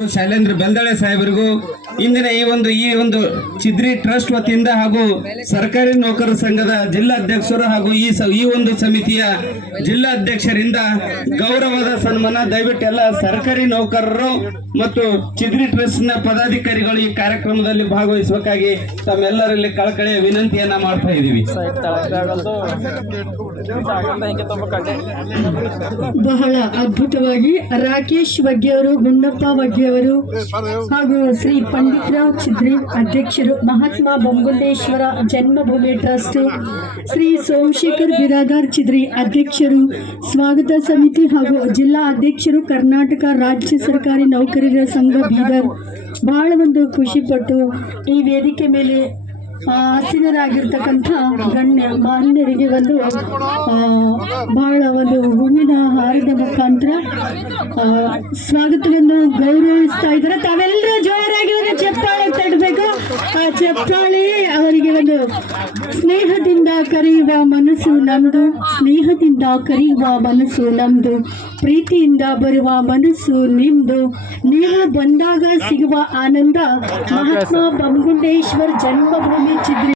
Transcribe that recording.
ಶೈಲೇಂದ್ರ ಬೆಲ್ದಳೆ ಸಾಹೇಬರಿಗೂ ಇಂದಿನ ಈ ಒಂದು ಚಿದ್ರಿ ಟ್ರಸ್ಟ್ ವತಿಯಿಂದ ಹಾಗೂ ಸರ್ಕಾರಿ ನೌಕರರ ಸಂಘದ ಜಿಲ್ಲಾಧ್ಯಕ್ಷರು ಹಾಗೂ ಈ ಒಂದು ಸಮಿತಿಯ ಜಿಲ್ಲಾಧ್ಯಕ್ಷರಿಂದ ಗೌರವದ ಸನ್ಮಾನ. ದಯವಿಟ್ಟು ಎಲ್ಲ ಸರ್ಕಾರಿ ನೌಕರರು ಮತ್ತು ಚಿದ್ರಿ ಟ್ರಸ್ಟ್ ನ ಪದಾಧಿಕಾರಿಗಳು ಈ ಕಾರ್ಯಕ್ರಮದಲ್ಲಿ ಭಾಗವಹಿಸಬೇಕಾಗಿ ತಮ್ಮೆಲ್ಲರಲ್ಲಿ ಕಳಕಳಿಯ ವಿನಂತಿಯನ್ನ ಮಾಡ್ತಾ ಇದ್ದೀವಿ. ಬಹಳ ಅದ್ಭುತವಾಗಿ ರಾಕೇಶ್ ವಗ್ಗೆಯವರು, ಗುಂಡಪ್ಪ ವಗ್ಗೆಯವರು ಹಾಗೂ ಶ್ರೀ ಪಂಡಿತರಾವ್ ಚಿದ್ರಿ ಅಧ್ಯಕ್ಷರು, ಮಹಾತ್ಮ ಬೊಮ್ಮಗುಂಡೇಶ್ವರ ಜನ್ಮಭೂಮಿ ಟ್ರಸ್ಟ್, ಶ್ರೀ ಸೋಮಶೇಖರ್ ಬಿರಾದಾರ್ ಚಿದ್ರಿ ಅಧ್ಯಕ್ಷರು, ಸ್ವಾಗತ ಸಮಿತಿ ಹಾಗೂ ಜಿಲ್ಲಾ ಅಧ್ಯಕ್ಷರು, ಕರ್ನಾಟಕ ರಾಜ್ಯ ಸರ್ಕಾರಿ ನೌಕರರ ಸಂಘ ಬೀದರ್ ಬಹಳ ಒಂದು ಖುಷಿಪಟ್ಟು ಈ ವೇದಿಕೆ ಮೇಲೆ ಆಸೀನರಾಗಿರ್ತಕ್ಕಂಥ ಗಣ್ಯ ಮಾನ್ಯರಿಗೆ ಬಹಳ ಒಂದು ಹೂವಿನ ಹಾರದ ಮುಖಾಂತರ ಸ್ವಾಗತವನ್ನು ಗೌರವಿಸ್ತಾ ಇದ್ದಾರೆ. ತಾವೆಲ್ಲರೂ ಜೋರಾಗಿ ಒಂದು ಚಪ್ಪಾಳೆ ತಟ್ಟಬೇಕು. ಆ ಚಪ್ಪಾಳೆ ಅವರಿಗೆ ಒಂದು ಸ್ನೇಹದಿಂದ ಕರೆಯುವ ಮನಸ್ಸು ನಮ್ದು, ಸ್ನೇಹದಿಂದ ಕರೆಯುವ ಮನಸ್ಸು ನಮ್ದು, ಪ್ರೀತಿಯಿಂದ ಬರುವ ಮನಸ್ಸು ನಿಮ್ದು. ನೀವು ಬಂದಾಗ ಸಿಗುವ ಆನಂದ ಮಹಾತ್ಮ ಬೊಮ್ಮಗುಂಡೇಶ್ವರ ಜನ್ಮಭೂಮಿ ಚಿದ್ರಿ